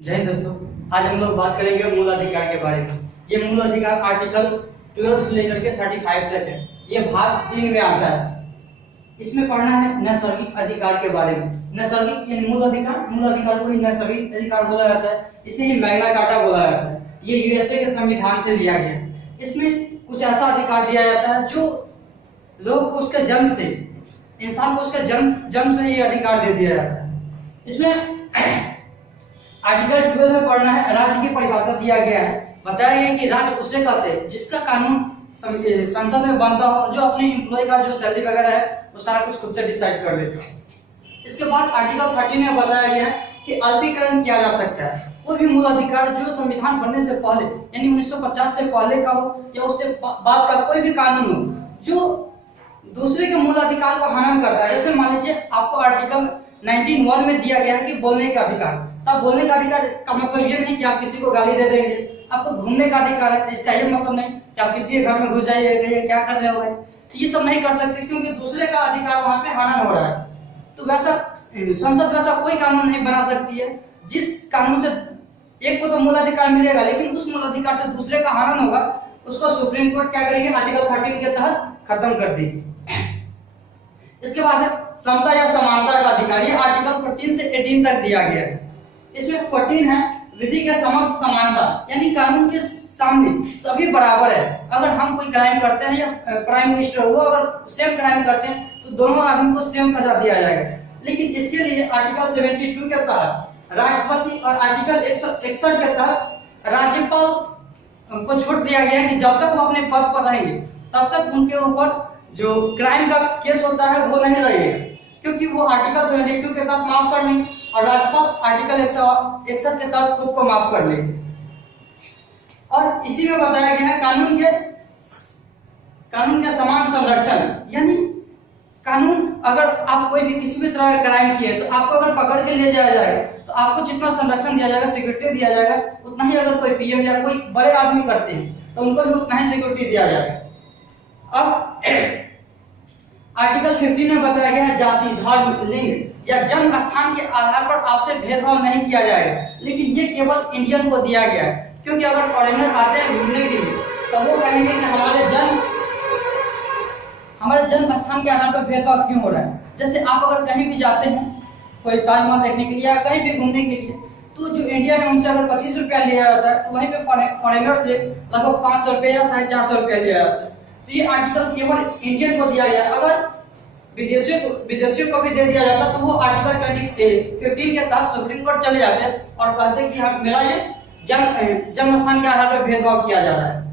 जय हिंद दोस्तों, आज हम लोग बात करेंगे मूल अधिकार के बारे में। ये मूल अधिकार आर्टिकल 12 से लेकर के 35 तक है। ये भाग 3 में आता है। इसमें पढ़ना है नैसर्गिक अधिकार के बारे में। नैसर्गिक यानी मूल अधिकार को ही नैसर्गिक अधिकार बोला जाता है। इसे ही मैग्ना कार्टा बोला जाता है। ये यूएसए के संविधान से लिया गया है। इसमें कुछ ऐसा अधिकार दिया जाता है जो लोग को उसके जन्म से, इंसान को उसके जन्म से ये अधिकार दे दिया जाता है। इसमें आर्टिकल 12 में पढ़ना है, राज्य की परिभाषा दिया गया है। बताया गया कि राज्य उसे कहते हैं जिसका कानून संसद में बनता हो, जो अपने एम्प्लॉय का जो सैलरी वगैरह है वो सारा कुछ खुद से डिसाइड कर देता है। इसके बाद आर्टिकल 13 में बताया गया है कि अल्पीकरण किया जा सकता है। कोई भी मूल अधिकार जो संविधान बनने से पहले यानी 1950 से पहले का हो या उससे बाद का कोई भी कानून हो जो दूसरे के मूल अधिकार को हनन करता है। जैसे मान लीजिए आपको आर्टिकल 19(1) में दिया गया है कि बोलने का अधिकार। तब बोलने का अधिकार का मतलब ये नहीं कि आप किसी को गाली दे देंगे। आपको घूमने का अधिकार है, इसका ये मतलब नहीं कि आप किसी के घर में घुस जाइए, क्या कर रहे हो भाई, तो ये सब नहीं कर सकते क्योंकि दूसरे का अधिकार वहां पे हनन हो रहा है। तो वैसा संसद वैसा कोई कानून नहीं बना सकती है जिस कानून से एक को तो मूल अधिकार मिलेगा लेकिन उस मूल अधिकार से दूसरे का हनन होगा, उसको सुप्रीम कोर्ट क्या करेगी, आर्टिकल 13 के तहत खत्म कर देगी। इसके बाद है समता या समानता का अधिकार। ये आर्टिकल 14 से 18 तक दिया गया है। इसमें 14 है विधि के समक्ष समानता, यानी कानून के सामने सभी बराबर है। अगर हम कोई क्राइम करते हैं या प्राइम मिनिस्टर वो अगर सेम क्राइम करते हैं तो दोनों आदमी को सेम सजा दिया जाएगा। लेकिन इसके लिए आर्टिकल 72 के तहत राष्ट्रपति और आर्टिकल 161 के तहत राज्यपाल को छूट दिया गया है कि जब तक वो अपने पद पर रहेंगे तब तक उनके ऊपर जो क्राइम का केस होता है वो नहीं लगेगा, क्योंकि वो आर्टिकल 72 के तहत माफ कर लेंगे और राज्यपाल आर्टिकल 161 के तहत खुद को माफ कर लेंगे। और इसी में बताया गया है कानून के समान संरक्षण, यानी कानून अगर आप कोई भी किसी भी तरह का क्राइम किए तो आपको अगर पकड़ के ले जाया जाएगा तो आपको जितना संरक्षण दिया जाएगा, सिक्योरिटी दिया जाएगा, उतना ही अगर कोई पीएम या कोई बड़े आदमी करते हैं तो उनको भी उतना ही सिक्योरिटी दिया जाएगा। अब आर्टिकल 15 में बताया गया है जाति, धर्म, लिंग या जन्म स्थान के आधार पर आपसे भेदभाव नहीं किया जाएगा, लेकिन ये केवल इंडियन को दिया गया है। क्योंकि अगर फॉरेनर आते हैं घूमने के लिए तो वो कहेंगे कि हमारे जन्म स्थान के आधार पर भेदभाव क्यों हो रहा है। जैसे आप अगर कहीं भी जाते हैं कोई ताजमहल देखने के लिए या कहीं भी घूमने के लिए, तो जो इंडियन है उनसे अगर 25 रुपया लिया जाता है तो वहीं पे फॉरेनर से लगभग 500 रुपया या 450 रुपया लिया जाता है। तो ये आर्टिकल केवल इंडियन को दिया गया। अगर विदेशियों को भी दे दिया जाता तो वो आर्टिकल 15 के तहत सुप्रीम कोर्ट चले जाते और कहते कि हम मेरा ये जन्म स्थान के आधार पर भेदभाव किया जा रहा है।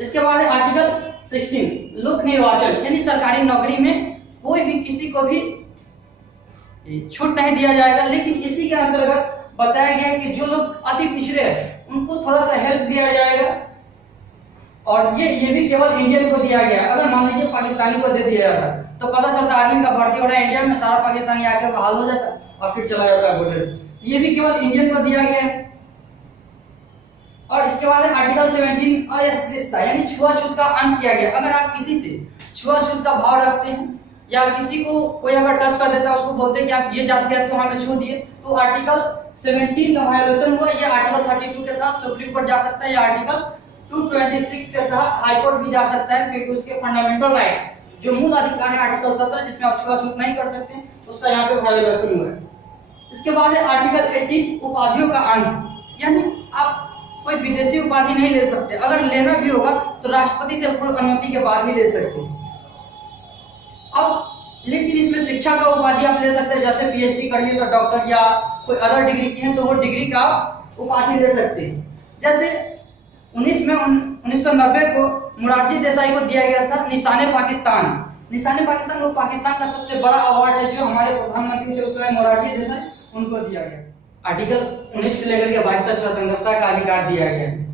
इसके बाद आर्टिकल 16 लोक निर्वाचन, यानी सरकारी नौकरी में कोई भी किसी को भी छूट नहीं दिया जाएगा, लेकिन इसी के अंतर्गत बताया गया है कि जो लोग अति पिछड़े हैं उनको थोड़ा सा हेल्प दिया जाएगा। और ये भी केवल इंडियन को दिया गया। अगर मान लीजिए पाकिस्तानी को दे दिया जाता तो पता चलता आर्मी का भर्ती हो रहा है इंडिया में, सारा पाकिस्तानी आकर बहाल हो जाता और फिर चला जाता बॉर्डर। ये भी केवल इंडियन को दिया गया है। और इसके बाद आर्टिकल 17 अस्पृश्यता, यानी छुआछूत का अंत किया गया। अगर आप किसी से छुआछूत का भाव रखते हैं या किसी को कोई अगर टच कर देता है उसको बोलते हैं कि आप ये जात के हैं तो हमें छू दिए, तो आर्टिकल 17 का वायोलेशन हुआ। ये आर्टिकल 32 के तहत सुप्रीम कोर्ट जा सकता है या आर्टिकल 226 के तहत हाई कोर्ट भी जा सकता है, क्योंकि उसके फंडामेंटल राइट्स जो मूल अधिकार है आर्टिकल 17 जिसमें आप छुआछूत नहीं कर सकते उसका यहाँ पे वायोलेशन हुआ है। इसके बाद है आर्टिकल 18 उपाधियों का अंत, यानी आप कोई विदेशी उपाधि नहीं ले सकते। अगर लेना भी होगा तो राष्ट्रपति से पूर्व अनुमति के बाद ही ले सकते हैं। अब लेकिन इसमें शिक्षा का उपाधि आप ले सकते हैं, जैसे पीएचडी करिए तो डॉक्टर या कोई अदर डिग्री की है तो वो डिग्री का उपाधि ले सकते हैं। जैसे 1990 को मोरारजी देसाई को दिया गया था निशाने पाकिस्तान। निशाने पाकिस्तान वो पाकिस्तान का सबसे बड़ा अवार्ड है जो हमारे प्रधानमंत्री थे उस समय मोरारजी देसाई, उनको दिया गया। आर्टिकल 19 से लेकर के 22 तक स्वतंत्रता का अधिकार दिया गया है।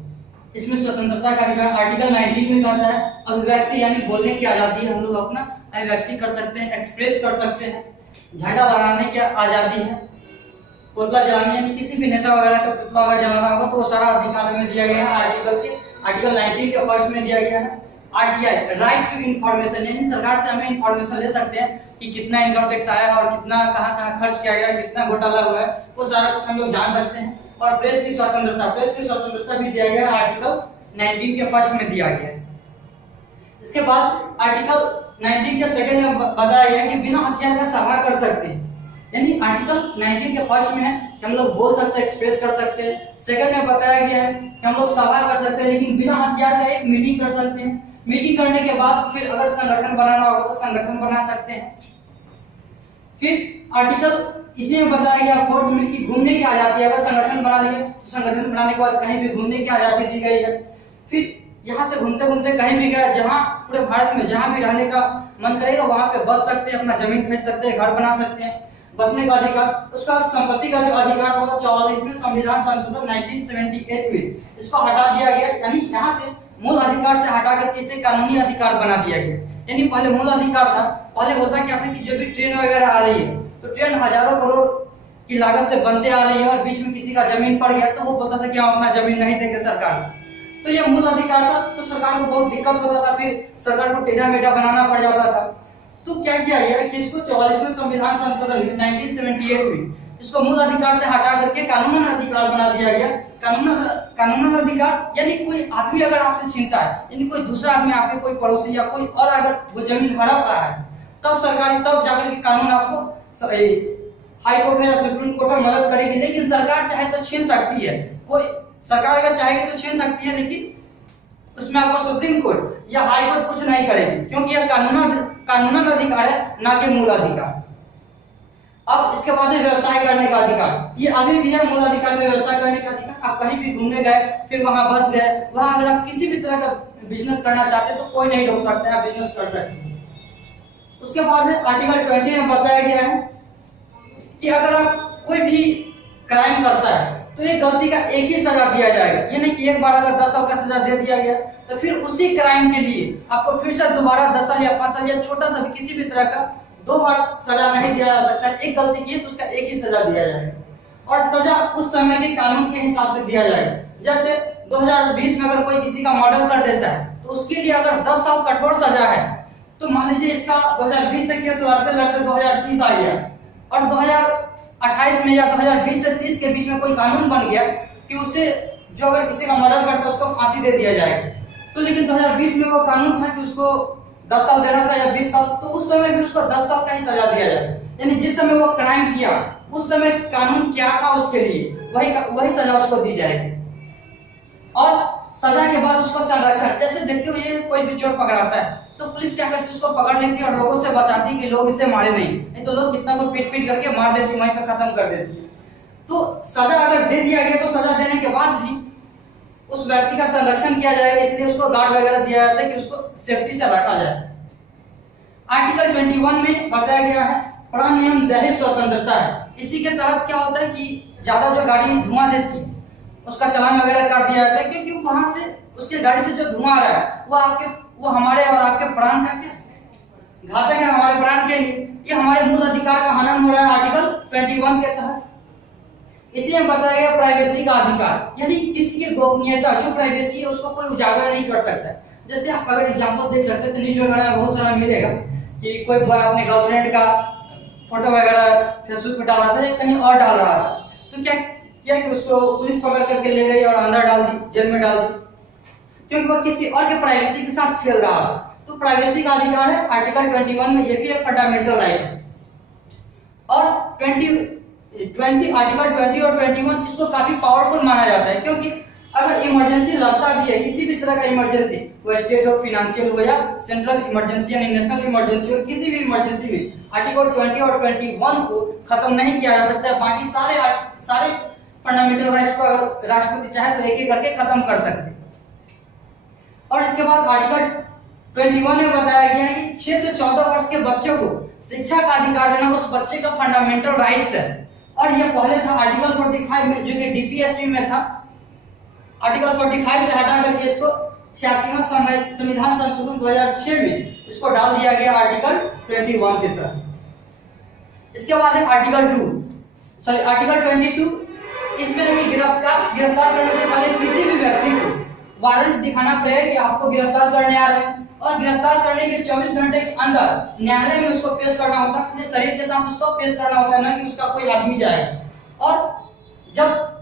इसमें स्वतंत्रता का अधिकार आर्टिकल 19 में कहता है अभिव्यक्ति यानी बोलने की आजादी है। हम लोग अपना अभिव्यक्ति कर सकते हैं, एक्सप्रेस कर सकते हैं, झंडा लहराने की आजादी है, पुतला जलाने यानी किसी भी नेता वगैरह का पुतला अगर जलाना होगा तो वो सारा अधिकार में दिया गया है। आर्टिकल 19 के फर्स्ट में दिया गया है। आरटीआई, राइट टू इंफॉर्मेशन, यानी सरकार से हमें इंफॉर्मेशन ले सकते हैं कि कितना इनकम टैक्स आया है और कितना कहाँ खर्च किया गया, कितना घोटाला हुआ है, वो सारा कुछ हम लोग जान सकते हैं। और प्रेस की स्वतंत्रता भी दिया गया है, आर्टिकल 19 के फर्स्ट में दिया गया है। इसके बाद आर्टिकल 19 के सेकंड में बताया गया कि बिना हथियार का सभा कर सकते हैं, यानी आर्टिकल 19 के फर्स्ट में है कि हम लोग बोल सकते हैं, एक्सप्रेस कर सकते हैं। सेकंड में बताया गया है कि हम लोग सभा कर सकते हैं, लेकिन बिना हथियार का एक मीटिंग कर सकते हैं। मीटिंग करने के बाद फिर अगर संगठन बनाना होगा तो संगठन बना सकते हैं। फिर आर्टिकल इसी में बताया गया फोर्थ में कि घूमने की आजादी, अगर संगठन बना लिया तो संगठन बनाने के बाद कहीं भी घूमने की आजादी दी गई है। फिर यहाँ से घूमते घूमते कहीं भी गया, जहाँ पूरे भारत में जहाँ भी रहने का मन करेगा वहां पे बस सकते हैं, अपना जमीन खरीद सकते हैं, घर बना सकते हैं, बसने का अधिकार। उसका संपत्ति का जो अधिकार होगा 44वें संविधान संशोधन 1978 में इसको हटा दिया गया, यानी यहाँ से मूल अधिकार से हटा करके इसे कानूनी अधिकार बना दिया गया। यानी पहले मूल अधिकार था, पहले होता क्या था कि जब भी ट्रेन वगैरह आ रही है तो ट्रेन हजारों करोड़ की लागत से बनते आ रही है और बीच में किसी का जमीन पड़ गया तो वो बोलता था कि हम अपना जमीन नहीं देंगे सरकार को, तो ये मूल अधिकार था। तो सरकार को बहुत दिक्कत होता था, फिर सरकार को टेढ़ा मेढ़ा बनाना पड़ जाता था। तो क्या किया गया कि इसको 44वें संविधान संशोधन 1978 में इसको मूल अधिकार से हटा करके कानूनन अधिकार बना दिया गया। कानूनन अधिकार यानी कोई आदमी अगर आपसे छीनता है, यानी कोई दूसरा आदमी, आपके कोई पड़ोसी या कोई और अगर वो जमीन हड़प रहा है, तब सरकार तब जाकर के कानून आपको हाई कोर्ट या सुप्रीम कोर्ट में मदद करेगी। लेकिन सरकार चाहे तो छीन सकती है, कोई सरकार अगर चाहेगी तो छीन सकती है, लेकिन उसमें आपको सुप्रीम कोर्ट या हाई कोर्ट कुछ नहीं करेगी, क्योंकि यह कानूनन अधिकार है, ना कि मूल अधिकार। अब इसके बाद है व्यवसाय करने का अधिकार, ये अभी भी है मूल अधिकार में व्यवसाय करने का अधिकार। आप कहीं भी घूमने गए, फिर वहां बस गए, वहां अगर आप किसी भी तरह का बिजनेस करना चाहते हैं तो कोई नहीं रोक सकता है, आप बिजनेस कर सकते हैं। उसके बाद में आर्टिकल 20 में बताया गया है कि अगर आप कोई भी क्राइम करता है तो ये गलती का एक ही सजा दिया जाएगा, ये नहीं कि एक बार अगर 10 साल का सजा दे दिया गया तो फिर उसी क्राइम के लिए आपको फिर से दोबारा 10 साल या 5 साल या छोटा सा भी किसी भी तरह का 2 बार सजा नहीं दिया जा सकता। एक गलती की है तो उसका एक ही सजा दिया जाएगा और सजा उस समय के कानून के हिसाब से दिया जाएगा। जैसे 2020 में अगर कोई किसी का मर्डर कर देता है तो उसके लिए अगर 10 साल कठोर सजा है, तो मान लीजिए इसका 2020 से केस लड़ते लड़ते 2030 आ गया और 2028 में या 2020 से 30 के बीच में कोई कानून बन गया कि उसे जो अगर किसी का मर्डर करता है उसको फांसी दे दिया जाएगा। तो लेकिन 2020 में वो कानून था कि उसको 10 साल देना था या 20 साल, तो उस समय भी उसको 10 साल का ही सजा दिया जाएगा। यानी जिस समय वो क्राइम किया उस समय कानून क्या था उसके लिए वही सजा उसको दी जाएगी। और सजा के बाद उसको संरक्षण, जैसे देखते हो ये कोई भी चोर पकड़ाता है तो पुलिस क्या करती है, उसको पकड़ लेती है और लोगों से बचाती है कि लोग इसे मारे नहीं तो लोग कितना को पीट पीट करके मार देती है, वहीं पे खत्म कर देती है। तो सजा अगर दे दिया गया तो सजा देने के बाद भी उस व्यक्ति का संरक्षण किया जाएगा, इसलिए उसको गार्ड वगैरह दिया जाता है कि उसको सेफ्टी से रखा जाए। आर्टिकल 21 में बताया गया है प्राण एवं दैहिक स्वतंत्रता है। इसी के तहत क्या होता है कि ज्यादा जो गाड़ी धुआं देती है उसका चालान वगैरह काट दिया जाता है, क्योंकि वहां से उसके गाड़ी से जो धुआं आ रहा है वो हमारे और आपके प्राण का क्या घातक है, हमारे प्राण के लिए। ये हमारे मूल अधिकार का हनन हो रहा है आर्टिकल 21 के तहत। इसी में बताया गया प्राइवेसी का अधिकार, यानी किसी की गोपनीयता जो प्राइवेसी है उसको कोई उजागर नहीं कर सकता है। जैसे आप अगर एग्जांपल देख सकते हैं तो न्यूज वगैरह में बहुत सारा मिलेगा कि कोई बॉय अपने गर्लफ्रेंड का फोटो वगैरह फेसबुक पे डाल रहा था या कहीं और डाल रहा था, तो क्या कि उसको पुलिस पकड़ करके ले गई और अंदर डाल दी, जेल में डाल दी, क्योंकि वो किसी और के प्राइवेसी के साथ खेल रहा है। तो प्राइवेसी का अधिकार है आर्टिकल 21 में, ये भी एक फंडामेंटल राइट है। और आर्टिकल 20 और 21 इसको काफी पावरफुल माना जाता है, क्योंकि अगर इमरजेंसी लगता भी है, किसी भी तरह का इमरजेंसी, वो स्टेट ऑफ फाइनेंशियल हो या सेंट्रल इमरजेंसी यानी नेशनल इमरजेंसी हो, किसी भी इमरजेंसी में आर्टिकल 20 और 21 को खत्म नहीं किया जा सकता है। बाकी सारे फंडामेंटल राइट्स को अगर राष्ट्रपति चाहे तो एक एक करके खत्म कर सकते हैं। और इसके बाद आर्टिकल 21 में बताया गया है कि 6 से 14 वर्ष के बच्चे को शिक्षा का अधिकार देना उस बच्चे का फंडामेंटल राइट्स है। और यह पहले था आर्टिकल 45 में, जो कि डीपीएसपी में था। आर्टिकल 45 से हटा करके इसको 86वां संविधान संशोधन 2006 में इसको डाल दिया गया आर्टिकल 21 की तरह। इसके बाद है आर्टिकल 22, इसमें गिरफ्तार करने से पहले किसी भी व्यक्ति को वारंट दिखाना पड़ेगा कि आपको गिरफ्तार करने आ रहे हैं, और गिरफ्तार करने के 24 घंटे के अंदर न्यायालय में उसको पेश करना होता है, पूरे शरीर के साथ उसको पेश करना होता है, ना कि उसका कोई आदमी जाएगा। और जब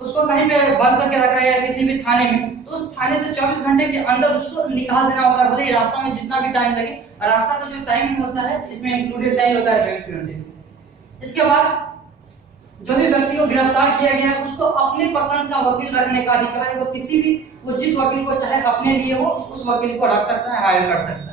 उसको कहीं पे बंद करके रखा है किसी भी थाने में, तो उस थाने से 24 घंटे के अंदर उसको निकाल देना होता है, भले ही रास्ता में जितना भी टाइम लगे। रास्ता का जो टाइम होता है इसमें इंक्लूडेड टाइम होता है 24 घंटे। इसके बाद जो भी व्यक्ति को गिरफ्तार किया गया है उसको अपने पसंद का वकील रखने का अधिकार है। वो जिस वकील को चाहे अपने लिए हो उस वकील को रख सकता है, हायर कर सकता है।